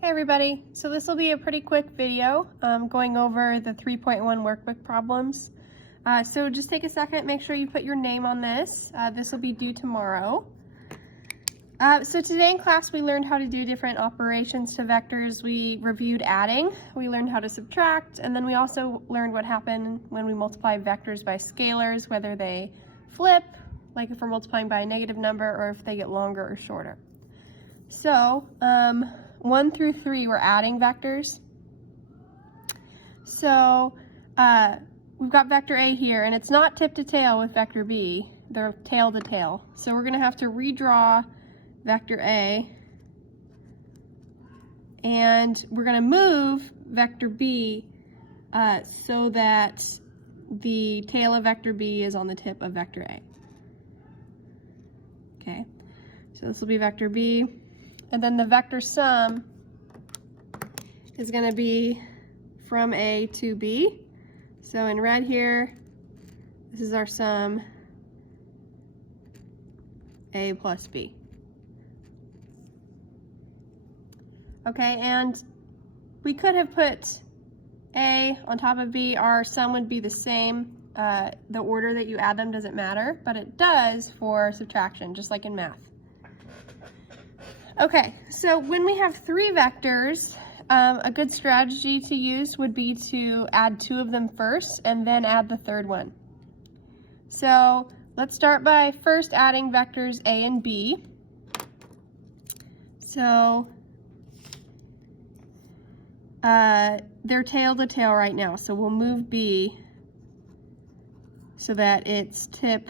Hey everybody, so this will be a pretty quick video going over the 3.1 workbook problems. So just take a second, make sure you put your name on this. This will be due tomorrow. So today in class we learned how to do different operations to vectors. We reviewed adding, we learned how to subtract, and then we also learned what happened when we multiply vectors by scalars, whether they flip, like if we're multiplying by a negative number, or if they get longer or shorter. So 1 through 3 we're adding vectors. So we've got vector A here, and it's not tip to tail with vector B, they're tail to tail. So we're gonna have to redraw vector A, and we're gonna move vector B so that the tail of vector B is on the tip of vector A. Okay, so this will be vector B. And then the vector sum is going to be from A to B. So in red here, this is our sum, A plus B. Okay, and we could have put A on top of B. Our sum would be the same. The order that you add them doesn't matter, but it does for subtraction, just like in math. Okay, so when we have 3 vectors, a good strategy to use would be to add 2 of them first and then add the third one. So let's start by first adding vectors A and B. So they're tail to tail right now, so we'll move B so that its tail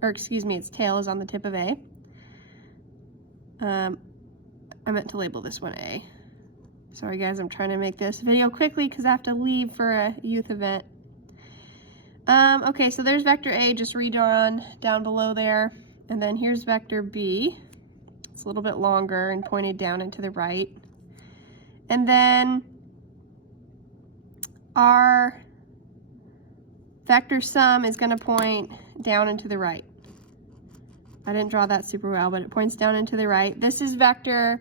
is on the tip of A. I meant to label this one A. Sorry guys, I'm trying to make this video quickly because I have to leave for a youth event. Okay, so there's vector A just redrawn down below there. And then here's vector B. It's a little bit longer and pointed down and to the right. And then our vector sum is going to point down and to the right. I didn't draw that super well, but it points down and to the right. This is vector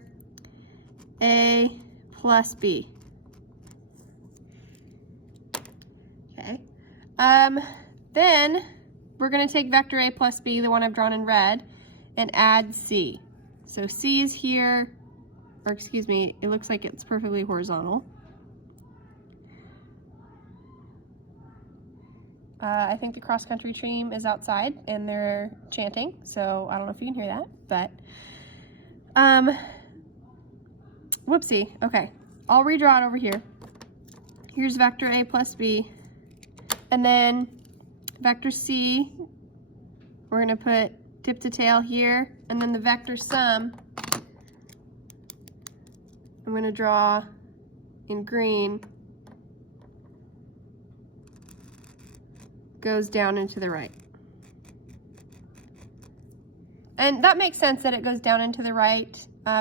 A plus B. Okay. Then we're going to take vector A plus B, the one I've drawn in red, and add C. So C is here, or excuse me, it looks like it's perfectly horizontal. I think the cross-country team is outside and they're chanting, so I don't know if you can hear that, but whoopsie. Okay, I'll redraw it over here. Here's vector A plus B, and then vector C, we're going to put tip to tail here, and then the vector sum, I'm going to draw in green, goes down and to the right. And that makes sense that it goes down and to the right.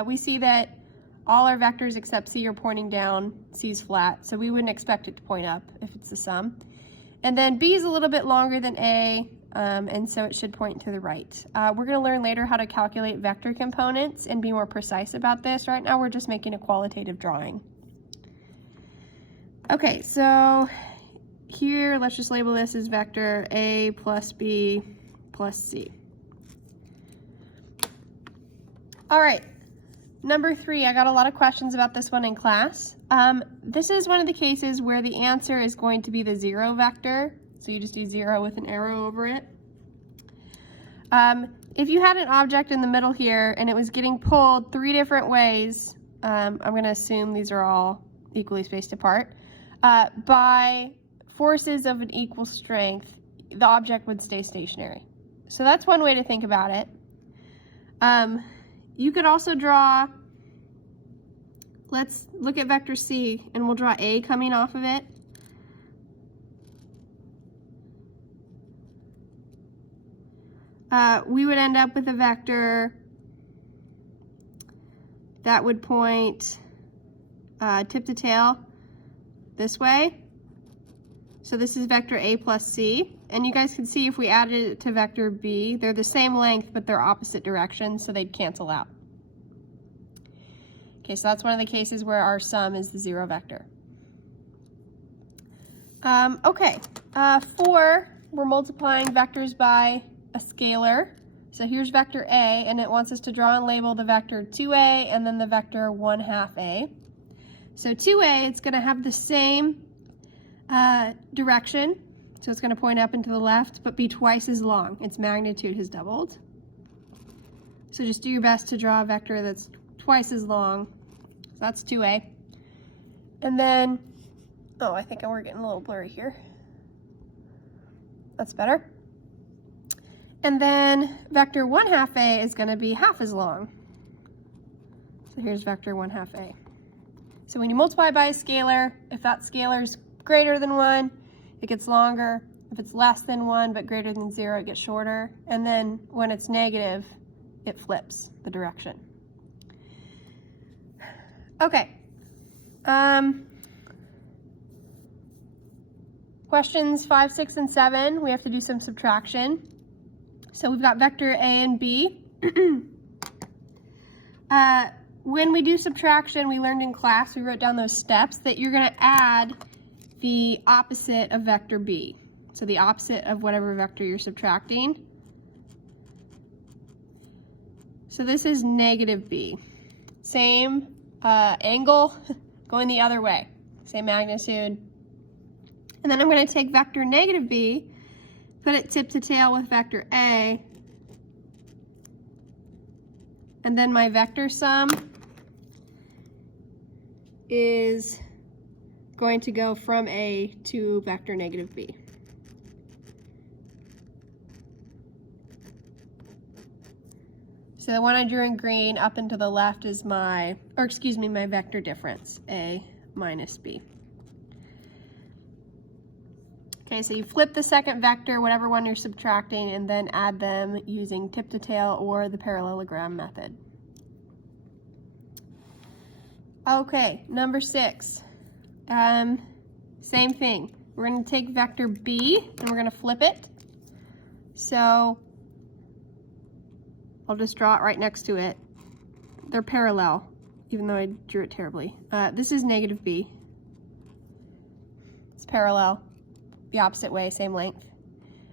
We see that all our vectors except C are pointing down, C is flat, so we wouldn't expect it to point up if it's the sum. And then B is a little bit longer than A, and so it should point to the right. We're going to learn later how to calculate vector components and be more precise about this. Right now we're just making a qualitative drawing. Okay, so here, let's just label this as vector A plus B plus C. All right, number 3, I got a lot of questions about this one in class. This is one of the cases where the answer is going to be the 0 vector. So you just do 0 with an arrow over it. If you had an object in the middle here and it was getting pulled 3 different ways, I'm going to assume these are all equally spaced apart, by forces of an equal strength, the object would stay stationary. So that's one way to think about it. You could also draw, let's look at vector C, and we'll draw A coming off of it. We would end up with a vector that would point tip to tail this way. So this is vector A plus C, and you guys can see if we added it to vector B, they're the same length, but they're opposite directions, so they'd cancel out. Okay, so that's one of the cases where our sum is the 0 vector. Okay, 4, we're multiplying vectors by a scalar. So here's vector A, and it wants us to draw and label the vector 2A and then the vector 1/2 A. So 2A, it's going to have the same direction, so it's going to point up and to the left, but be twice as long. Its magnitude has doubled. So just do your best to draw a vector that's twice as long. So that's 2A. And then, oh, I think we're getting a little blurry here. That's better. And then vector 1/2 A is going to be half as long. So here's vector 1/2 A. So when you multiply by a scalar, if that scalar is greater than 1, it gets longer. If it's less than 1 but greater than 0, it gets shorter. And then when it's negative, it flips the direction. Okay. Questions 5, 6, and 7, we have to do some subtraction. So we've got vector A and B. When we do subtraction, we learned in class, we wrote down those steps, that you're going to add the opposite of vector B. So the opposite of whatever vector you're subtracting. So this is negative B. Same angle, going the other way. Same magnitude. And then I'm going to take vector negative B, put it tip to tail with vector A, and then my vector sum is going to go from A to vector negative B. So the one I drew in green up and to the left is my vector difference, A minus B. Okay, so you flip the second vector, whatever one you're subtracting, and then add them using tip to tail or the parallelogram method. Okay, number 6. Same thing. We're going to take vector B and we're going to flip it. So I'll just draw it right next to it. They're parallel, even though I drew it terribly. This is negative B. It's parallel. The opposite way, same length.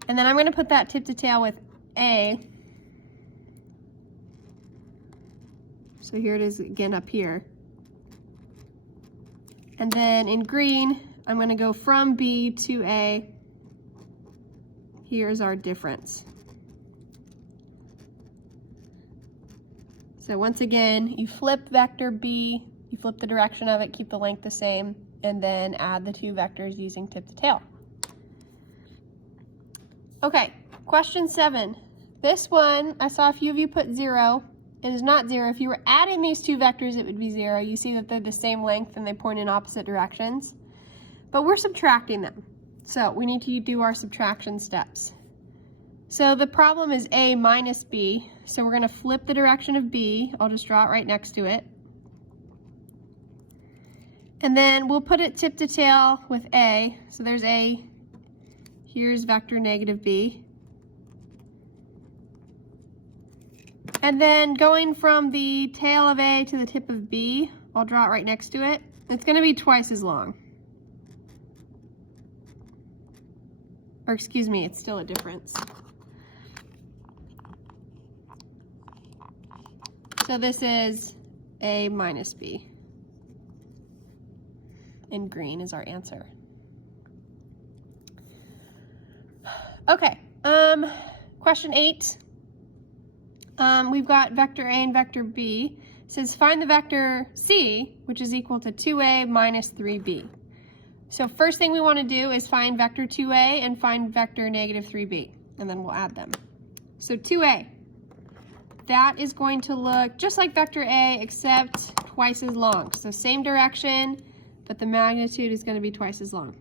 And then I'm going to put that tip to tail with A. So here it is again up here. And then in green, I'm going to go from B to A. Here's our difference. So once again, you flip vector B, you flip the direction of it, keep the length the same, and then add the two vectors using tip to tail. Okay, question 7. This one, I saw a few of you put 0. It is not 0. If you were adding these two vectors, it would be 0. You see that they're the same length and they point in opposite directions. But we're subtracting them. So we need to do our subtraction steps. So the problem is A minus B. So we're going to flip the direction of B. I'll just draw it right next to it. And then we'll put it tip to tail with A. So there's A. Here's vector negative B. And then going from the tail of A to the tip of B, I'll draw it right next to it. It's going to be twice as long. Or excuse me, it's still a difference. So this is A minus B. In green is our answer. Okay, question 8. We've got vector A and vector B. It says find the vector C, which is equal to 2A minus 3B. So first thing we want to do is find vector 2A and find vector negative 3B, and then we'll add them. So 2A, that is going to look just like vector A, except twice as long. So same direction, but the magnitude is going to be twice as long.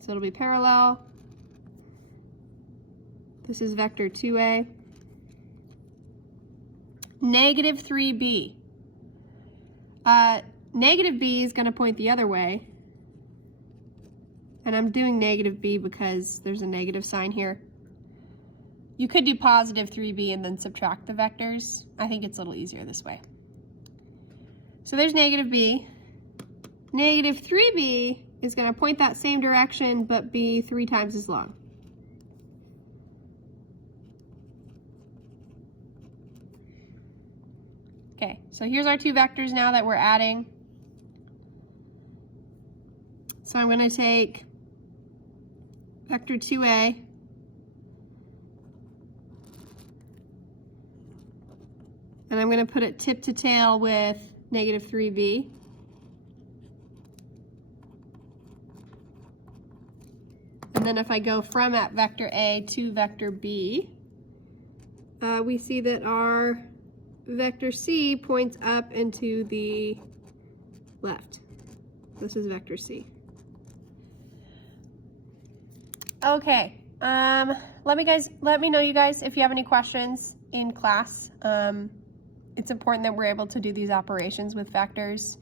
So it'll be parallel. This is vector 2A. Negative 3B. Negative B is going to point the other way. And I'm doing negative B because there's a negative sign here. You could do positive 3B and then subtract the vectors. I think it's a little easier this way. So there's negative b. Negative 3b is going to point that same direction but be 3 times as long. Okay, so here's our 2 vectors now that we're adding. So I'm going to take vector 2a and I'm going to put it tip to tail with negative 3b. And then if I go from at vector A to vector B, we see that our vector C points up into the left. This is vector C. Okay, let me know, you guys, if you have any questions in class. It's important that we're able to do these operations with vectors.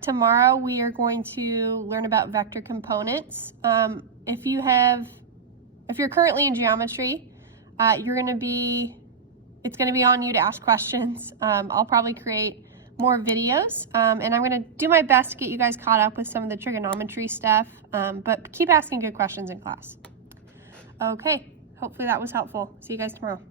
Tomorrow we are going to learn about vector components. If you're currently in geometry, it's going to be on you to ask questions. I'll probably create more videos, and I'm going to do my best to get you guys caught up with some of the trigonometry stuff, but keep asking good questions in class. Okay, hopefully that was helpful. See you guys tomorrow.